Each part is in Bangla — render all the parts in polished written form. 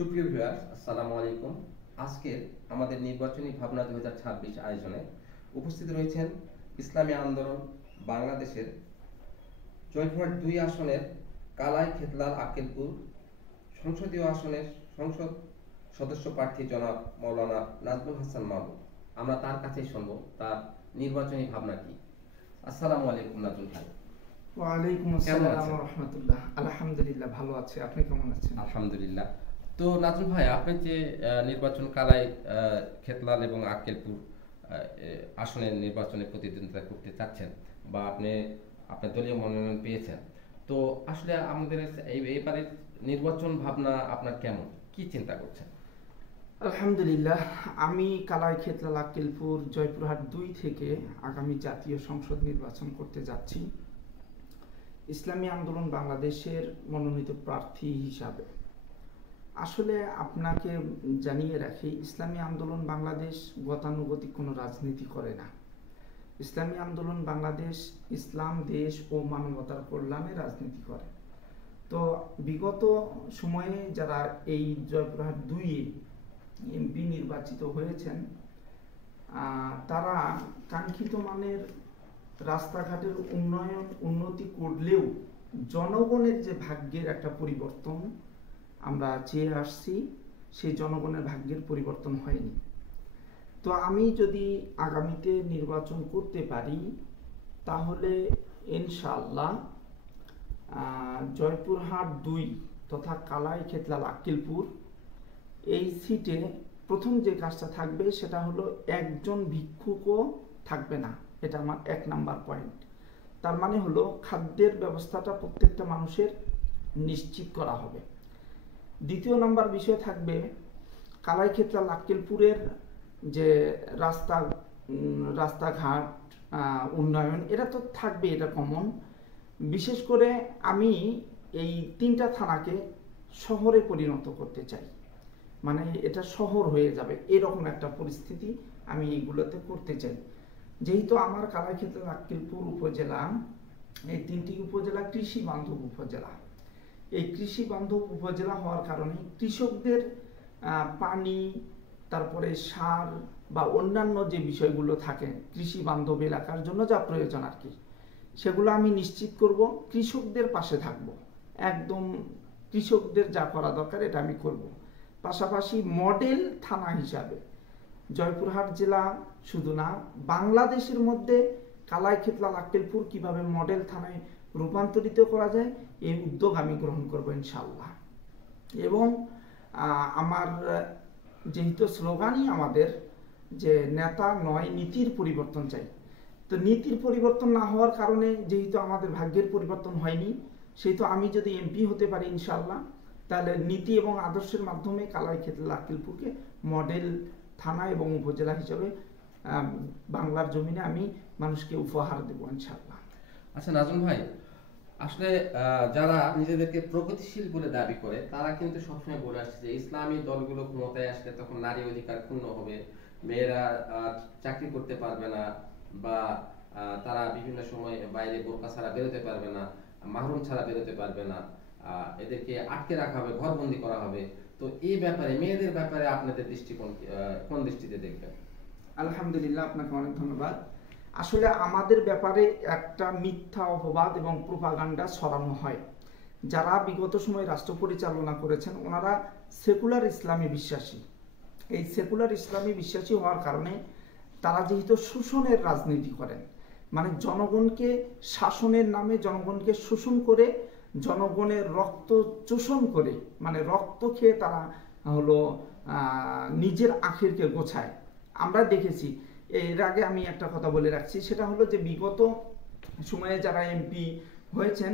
সুপ্রিয় ভিউয়ার্স, আসসালামু আলাইকুম। আজকে আমাদের নির্বাচনী ভাবনা 2026 আয়োজনে উপস্থিত রয়েছেন ইসলামী আন্দোলন বাংলাদেশের জয়পুরহাট 2 আসনের কালাই খেতলাল আক্কেলপুর সংসদীয় আসনের সংসদ সদস্য প্রার্থী জনাব মাওলানা নাজমুল হাসান মামুন। আমরা তার কাছেই শুনবো তার নির্বাচনী ভাবনা কি। আসসালামু আলাইকুম নাজমুল ভাই। ওয়ালাইকুম আসসালাম ওয়া রাহমাতুল্লাহ। আলহামদুলিল্লাহ, ভালো আছি। আপনি কেমন আছেন? আলহামদুলিল্লাহ। তো নাজমুল ভাই, আপনি যে নির্বাচন কালাই খেতলাল এবং আক্কেলপুর আসনের নির্বাচনে প্রতিদ্বন্দ্বিতা করতে চাচ্ছেন বা আপনি আপনার দলীয় মনোনয়ন পেয়েছেন, তো আসলে আমাদের এইবারের নির্বাচন ভাবনা আপনার কেমন, কি চিন্তা করছেন? আলহামদুলিল্লাহ, আমি কালাই খেতলাল আক্কেলপুর জয়পুরহাট 2 থেকে আগামী জাতীয় সংসদ নির্বাচন করতে যাচ্ছি ইসলামী আন্দোলন বাংলাদেশের মনোনীত প্রার্থী হিসাবে। আসলে আপনাকে জানিয়ে রাখি, ইসলামী আন্দোলন বাংলাদেশ গতানুগতিক কোনো রাজনীতি করে না। ইসলামী আন্দোলন বাংলাদেশ ইসলাম, দেশ ও মানবতার কল্যাণে রাজনীতি করে। তো বিগত সময়ে যারা এই জয়পুরহাট 2-এ এমপি নির্বাচিত হয়েছেন, তারা কাঙ্ক্ষিত মানের রাস্তাঘাটের উন্নতি করলেও জনগণের যে ভাগ্যের একটা পরিবর্তন আমরা চেয়ে আসছি, সেই জনগণের ভাগ্যের পরিবর্তন হয়নি। তো আমি যদি আগামীতে নির্বাচন করতে পারি, তাহলে ইনশাআল্লাহ জয়পুরহাট 2 তথা কালাই খেতলাল আক্কেলপুর এই সিটে প্রথম যে কাজটা থাকবে সেটা হলো একজন ভিক্ষুকও থাকবে না। এটা আমার 1 নাম্বার পয়েন্ট। তার মানে হলো খাদ্যের ব্যবস্থাটা প্রত্যেকটা মানুষের নিশ্চিত করা হবে। দ্বিতীয় নাম্বার বিষয় থাকবে কালাই খেতলাল আক্কেলপুরের যে রাস্তাঘাট উন্নয়ন, এটা তো থাকবে, এটা কমন। বিশেষ করে আমি এই 3টা থানাকে শহরে পরিণত করতে চাই, মানে এটা শহর হয়ে যাবে এরকম একটা পরিস্থিতি আমি এইগুলোতে করতে চাই। যেহেতু আমার কালাই খেতলাল আক্কেলপুর উপজেলা, এই 3টি উপজেলা কৃষি বান্ধব উপজেলা। এই কৃষি বান্ধব উপজেলা হওয়ার কারণে কৃষকদের পানি, তারপরে সার বা অন্যান্য যে বিষয়গুলো থাকে কৃষি বান্ধব এলাকার জন্য যা প্রয়োজন আর কি, সেগুলো আমি নিশ্চিত করব। কৃষকদের পাশে থাকব, একদম কৃষকদের যা করা দরকার এটা আমি করব। পাশাপাশি মডেল থানা হিসাবে জয়পুরহাট জেলা শুধু না, বাংলাদেশের মধ্যে কালাই খেতলাল আক্কেলপুর কিভাবে মডেল থানায় রূপান্তরিত করা যায়, এই উদ্যোগ আমি গ্রহণ করব ইনশাআল্লাহ। এবং আমার যেহেতু স্লোগানই আমাদের যে নেতা নয়, নীতির পরিবর্তন চাই। তো নীতির পরিবর্তন না হওয়ার কারণে যেহেতু আমাদের ভাগ্যের পরিবর্তন হয়নি, সেহেতু আমি যদি এমপি হতে পারি ইনশাআল্লাহ, তাহলে নীতি এবং আদর্শের মাধ্যমে কালাই খেতলাল আক্কেলপুরকে মডেল থানা এবং উপজেলা হিসেবে বাংলার জমিনে আমি মানুষকে উপহার দেব ইনশাআল্লাহ। আচ্ছা নাজমুল ভাই, আসলে যারা নিজেদেরকে প্রগতিশীল বলে দাবি করে তারা কিন্তু সবসময় বলে আসছে যে ইসলামী দলগুলো ক্ষমতায় আসলে তখন নারী অধিকার ক্ষুণ্ণ হবে, মেয়েরা চাকরি করতে পারবে না, বা তারা বিভিন্ন সময় বাইরে বোরকা ছাড়া বেরোতে পারবে না, মাহরুম ছাড়া বেরোতে পারবে না, এদেরকে আটকে রাখা হবে, ঘরবন্দি করা হবে। তো এই ব্যাপারে, মেয়েদের ব্যাপারে আপনাদের দৃষ্টিকোণ কোন দৃষ্টিতে দেখবেন? আলহামদুলিল্লাহ, আপনাকে অনেক ধন্যবাদ। আসলে আমাদের ব্যাপারে একটা মিথ্যা অপবাদ এবং প্রোপাগান্ডা ছড়ানো হয়। যারা বিগত সময়ে রাষ্ট্র পরিচালনা করেছেন ওনারা সেকুলার ইসলামে বিশ্বাসী। এই সেকুলার ইসলামে বিশ্বাসী হওয়ার কারণে তারা যেহেতু শোষণের রাজনীতি করেন, মানে জনগণকে শাসনের নামে জনগণকে শোষণ করে, জনগণের রক্ত চোষণ করে, মানে রক্ত খেয়ে তারা হলো নিজের আখেরকে গোছায়। আমরা দেখেছি, এর আগে আমি একটা কথা বলে রাখছি, সেটা হলো যে বিগত সময়ে যারা এমপি হয়েছেন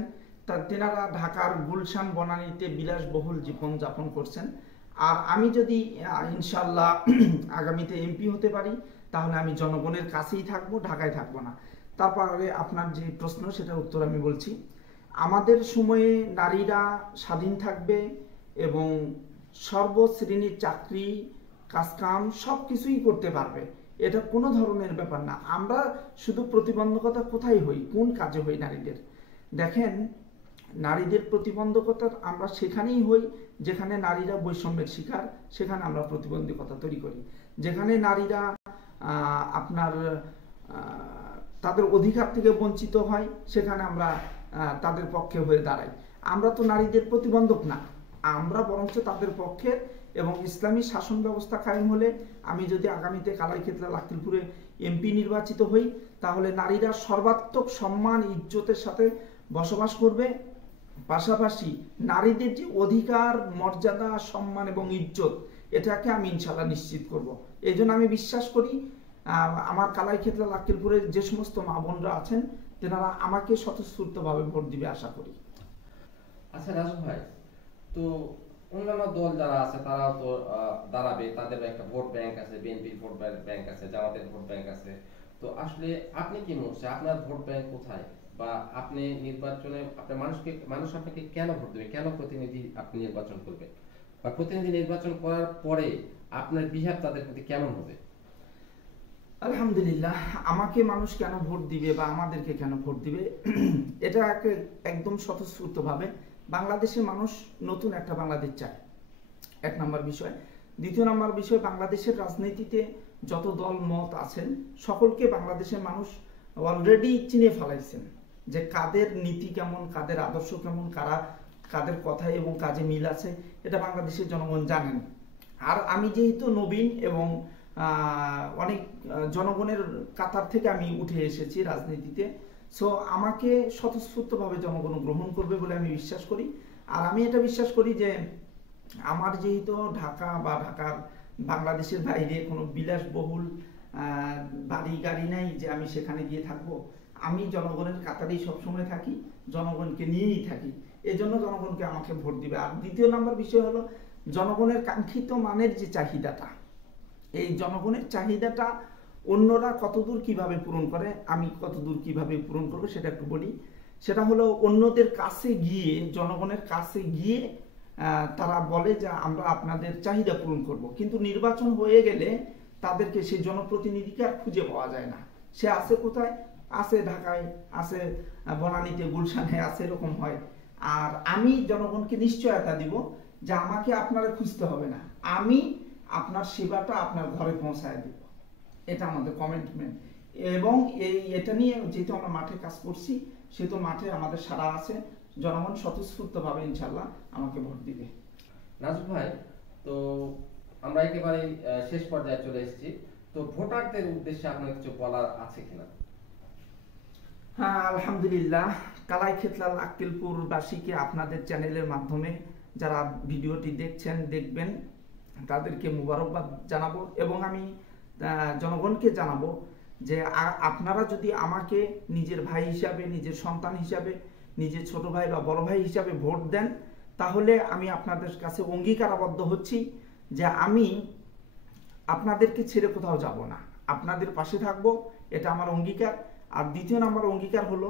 তেনারা ঢাকার গুলশান বনানীতে বিলাসবহুল জীবনযাপন করছেন। আর আমি যদি ইনশাল্লাহ আগামীতে এমপি হতে পারি, তাহলে আমি জনগণের কাছেই থাকবো, ঢাকায় থাকবো না। তারপরে আপনার যে প্রশ্ন সেটার উত্তর আমি বলছি। আমাদের সময়ে নারীরা স্বাধীন থাকবে এবং সর্বশ্রেণীর চাকরি কাজকাম সব কিছুই করতে পারবে, এটা কোনো ধরনের ব্যাপার না। আমরা শুধু প্রতিবন্ধকতা কোথায় হই, কোন কাজে হই নারীদের? দেখেন, নারীদের প্রতিবন্ধকতা আমরা সেখানেই হই যেখানে নারীরা বৈষম্যের শিকার সেখানে আমরা প্রতিবন্ধকতা তৈরি করি, যেখানে নারীরা আপনার তাদের অধিকার থেকে বঞ্চিত হয় সেখানে আমরা তাদের পক্ষে হয়ে দাঁড়াই। আমরা তো নারীদের প্রতিবন্ধক না, আমরা বরঞ্চ তাদের পক্ষে। এবং ইসলামী শাসন ব্যবস্থা কায়েম হলে আমি যদি আগামীতে কালাইখেতলা লাকিলপুরে এমপি নির্বাচিত হই, তাহলে নারীরা সর্বাত্মক সম্মান ইজ্জতের সাথে বসবাস করবে। পাশাপাশি নারীদের যে অধিকার, মর্যাদা, সম্মান এবং ইজ্জত, এটাকে আমি ইনশাল্লাহ নিশ্চিত করব। এই জন্য আমি বিশ্বাস করি আমার কালাইখেতলা লাকিলপুরের যে সমস্ত মা বোনরা আছেন তেনারা আমাকে স্বতঃস্ফূর্তভাবে ভোট দিবে আশা করি। আচ্ছা রাজু ভাই, তো অন্যান্য দল যারা আছে তারাও তো দাঁড়াবে, তাদের একটা ভোট ব্যাংক আছে, বিএনপির ভোট ব্যাংক আছে, জামাতের ভোট ব্যাংক আছে। তো আসলে আপনি কি মনে হচ্ছে আপনার ভোট ব্যাংক কোথায়, বা আপনি নির্বাচনে আপনার মানুষ আপনাকে কেন ভোট দেবে, কেন প্রতিনিধি আপনি নির্বাচন করবেন, বা প্রতিনিধি নির্বাচন করার পরে আপনার বিহেভ তাদের প্রতি কেমন হবে? আলহামদুলিল্লাহ, আমাকে মানুষ কেন ভোট দিবে বা আমাদেরকে কেন ভোট দিবে, এটা একদম স্বতঃস্ফূর্তভাবে বাংলাদেশের মানুষ নতুন একটা বাংলাদেশ চায়, এক নম্বর বিষয়। দ্বিতীয় নম্বর বিষয়, বাংলাদেশের রাজনীতিতে যত দল মত আছেন সকলকে বাংলাদেশের মানুষ অলরেডি চিনে ফেলাইছেন যে কাদের নীতি কেমন, কাদের আদর্শ কেমন, কাদের কথায় এবং কাজে মিল আছে, এটা বাংলাদেশের জনগণ জানেন। আর আমি যেহেতু নবীন এবং অনেক জনগণের কাতার থেকে আমি উঠে এসেছি রাজনীতিতে, সো আমাকে স্বতঃস্ফূর্তভাবে জনগণ গ্রহণ করবে বলে আমি বিশ্বাস করি। আর আমি এটা বিশ্বাস করি যে আমার যেহেতু ঢাকা বা ঢাকার বাংলাদেশের বাইরে কোনো বিলাসবহুল বাড়ি গাড়ি নাই যে আমি সেখানে গিয়ে থাকবো, আমি জনগণের কাতারেই সবসময় থাকি, জনগণকে নিয়েই থাকি, এজন্য জনগণকে আমাকে ভোট দিবে। আর দ্বিতীয় নম্বর বিষয় হলো জনগণের কাঙ্ক্ষিত মানের যে চাহিদাটা, এই জনগণের চাহিদাটা অন্যরা কতদূর কিভাবে পূরণ করে, আমি কতদূর কিভাবে পূরণ করবো সেটা একটু বলি। সেটা হলো অন্যদের কাছে গিয়ে, জনগণের কাছে গিয়ে তারা বলে যে আমরা আপনাদের চাহিদা পূরণ করব, কিন্তু নির্বাচন হয়ে গেলে তাদেরকে সেই জনপ্রতিনিধিকে আর খুঁজে পাওয়া যায় না। সে আছে কোথায়? আছে ঢাকায়, আছে বনানীতে, গুলশানে আছে, এরকম হয়। আর আমি জনগণকে নিশ্চয়তা দিব যে আমাকে আপনারা খুঁজতে হবে না, আমি আপনার সেবাটা আপনার ঘরে পৌঁছায় দিব, এটা আমাদের কমিটমেন্ট। এবং এটা নিয়ে যেহেতু আমরা মাঠে কাজ করছি, সেহেতু মাঠে আমাদের সারা আছে, জনগণ স্বতঃস্ফূর্তভাবে ইনশাল্লাহ আমাকে ভোট দিবে। নাজু ভাই, তো আমরা একেবারে শেষ পর্যায়ে চলে এসেছি, তো ভোটারদের উদ্দেশ্যে আপনার কিছু বলার আছে কিনা? হ্যাঁ, আলহামদুলিল্লাহ, কালাইখেতলা লাকিলপুর বাসীকে আপনাদের চ্যানেলের মাধ্যমে যারা ভিডিওটি দেখবেন তাদেরকে মুবারকবাদ জানাবো। এবং আমি জনগণকে জানাবো যে আপনারা যদি আমাকে নিজের ভাই হিসাবে, নিজের সন্তান হিসাবে, নিজের ছোট ভাই বা বড় ভাই হিসাবে ভোট দেন, তাহলে আমি আপনাদের কাছে অঙ্গীকারাবদ্ধ হচ্ছি যে আমি আপনাদেরকে ছেড়ে কোথাও যাব না, আপনাদের পাশে থাকবো, এটা আমার অঙ্গীকার। আর দ্বিতীয় নম্বর অঙ্গীকার হলো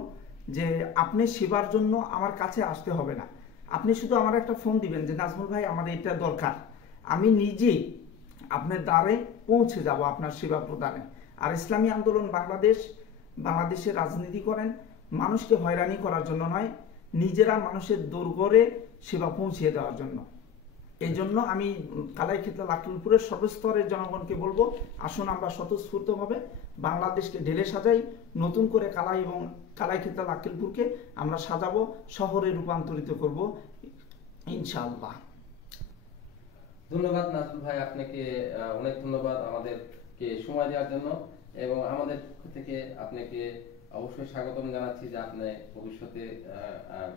যে আপনি সেবার জন্য আমার কাছে আসতে হবে না, আপনি শুধু আমার একটা ফোন দিবেন যে নাজমুল ভাই আমার এটা দরকার, আমি নিজেই আপনার দ্বারে পৌঁছে যাব আপনার সেবা প্রদানে। আর ইসলামী আন্দোলন বাংলাদেশে রাজনীতি করেন মানুষকে হয়রানি করার জন্য নয়, নিজেরা মানুষের দোরগোড়ে সেবা পৌঁছিয়ে দেওয়ার জন্য। এই জন্য আমি কালাইখেতলা লাকিলপুরের সর্বস্তরের জনগণকে বলবো, আসুন আমরা স্বতঃস্ফূর্তভাবে বাংলাদেশকে ঢেলে সাজাই, নতুন করে কালাইখেতলা লাকিলপুরকে আমরা সাজাবো, শহরে রূপান্তরিত করব ইনশাআল্লাহ। ধন্যবাদ নাজমুল ভাই, আপনাকে অনেক ধন্যবাদ আমাদেরকে সময় দেওয়ার জন্য, এবং আমাদের থেকে আপনাকে অবশ্যই স্বাগতম জানাচ্ছি যে আপনি ভবিষ্যতে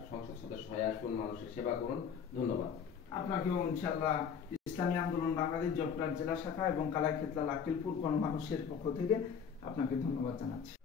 সংসদ সদস্য হয়ে আসুন, মানুষের সেবা করুন। ধন্যবাদ আপনাকেও। ইনশাআল্লাহ ইসলামী আন্দোলন বাংলাদেশ জয়পুরহাট জেলা শাখা এবং কালাইখেতলা লাকিলপুর গণমানুষের পক্ষ থেকে আপনাকে ধন্যবাদ জানাচ্ছি।